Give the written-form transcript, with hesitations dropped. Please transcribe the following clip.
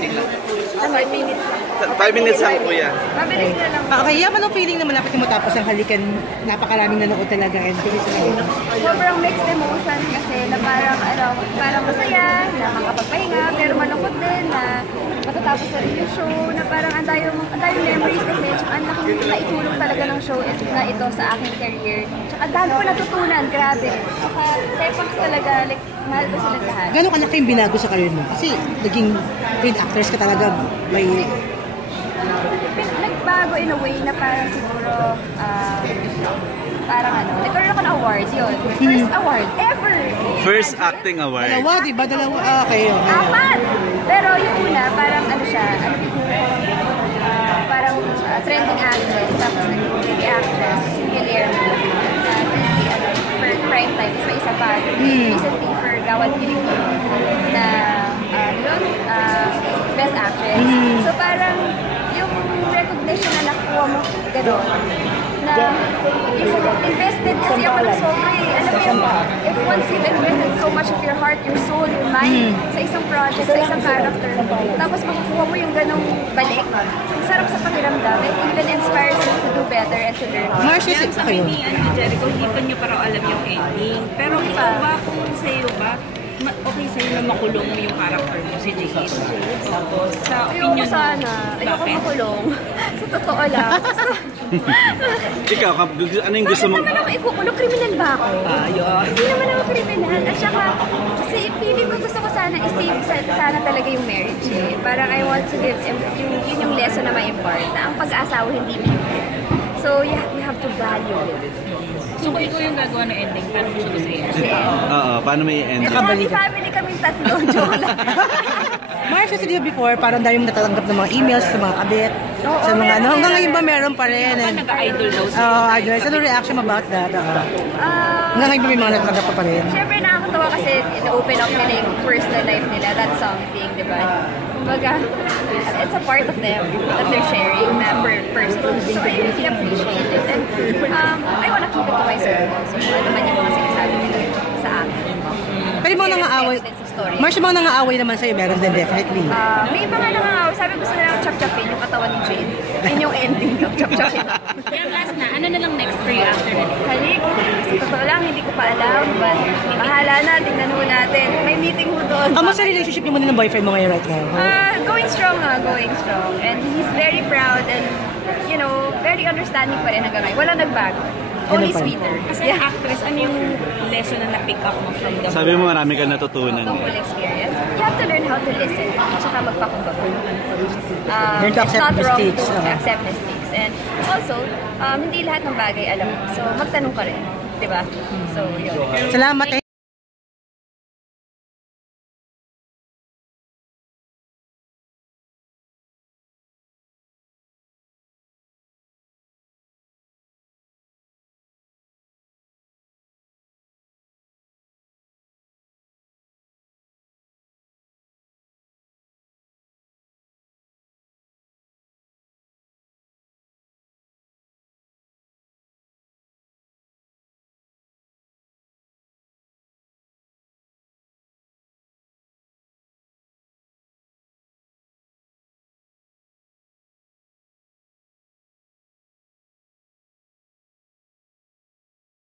ending lang. 5 minutes. 5 minutes lang, kuya. Mabilis na lang. Okay, anong feeling na malapit mo tapos ang halikan, napakaraming nanood talaga and bilis na Sobrang mixed emotion kasi na parang masaya, na makapagpahinga, pero malungkot din na matatapos na rin yung show, na parang ang dayong memories kasi, tsaka ang laking naitulong talaga ng show na ito sa aking career. Tsaka dami ko natutunan, grabe. Tsaka Sepax talaga, like, mahal ko sila lahat. Gano'n kalaki yung binago sa career mo? Kasi naging paid actors ka talaga, may... Nagbago in a way na parang siguro, parang nagkaroon ako ng award yun. First award ever! First acting award. Dalawa, diba? Dalawa? Okay. 4! Pero yung una, parang parang trending actress, tapos naging TV actress, si Guillermo, for prime time, so isa pa, recently for Gawad Pilipino, na best actress. So parang yung recognition na nakuha mo, gano'n, na yung invested kasi ako ng sobra alam mo yung, if once you've invested so much of your heart, your soul, your mind, sa isang project, sa isang character, tapos makukuha mo yung ganong balik, ang sarap sa pakiramdam, it even inspires you to do better and to learn. Yan sa akin ni Jericho, hindi pa niyo parang alam yung ending. Pero ikaw ba, kung sa'yo ba, okay sa'yo na makulong mo yung character mo, si Jade? Sa opinion mo, ayoko makulong. Sa totoo lang. Ikaw, ano yung gusto mong... Bakit naman ako ikukulong? Kriminal ba ako? Hindi naman ako kriminal. At saka, kasi feeling ko gusto ko sana i-save sana talaga yung marriage eh. Parang I want to give, yun yung lesson na ma-impart, na ang pag-asawa hindi bigay. So, you have to value it. So, kung ikaw yung gagawa ng ending, paano gusto ko sa'yo? Oo, paano may ending? Happy family kaming tatlo. Joke lang. Mars, kasi before, parang dahil natatanggap ng mga emails sa mga kabit, sa mga ano, hanggang ngayon ba meron pa rin? Nag-idol daw sa'yo. Oo, idol. Ano reaction about that? Hanggang ngayon ba may mga natatanggap pa rin? Siyempre nakakatawa kasi ina-open up nila yung personal life nila. That's something, di ba? Kumbaga, it's a part of them that they're sharing na personal. So I really appreciate it. And I wanna keep it to myself also. Ano man yung mga sinasabi nila sa akin. Pero yung mga nangaaway, Mars, yung mga nangaaway naman sa'yo, meron din definitely. May mga nangaaway. Sabi gusto nilang chop-chopin yung katawan ni Jane. Yun yung ending, chop-chopin. Pero last na, ano na lang next for you after that? Halik, sa totoo lang, hindi ko pa alam. But bahala na, tingnan mo natin. May meeting mo doon. Kamusta relationship niyo muna ng boyfriend mo ngayon right now? Going strong. And he's very proud and, you know, very understanding pa rin hanggang ngayon. Walang nagbago. Only sweeter. As an actress, ano yung lesson na na-pick up mo from the Sabi mo marami ka natutunan. The whole experience. You have to learn how to listen. Tsaka magpakumbaba. Learn to accept mistakes. Accept mistakes. And also, hindi lahat ng bagay alam mo. So, magtanong ka rin. Diba? So, yun. Salamat.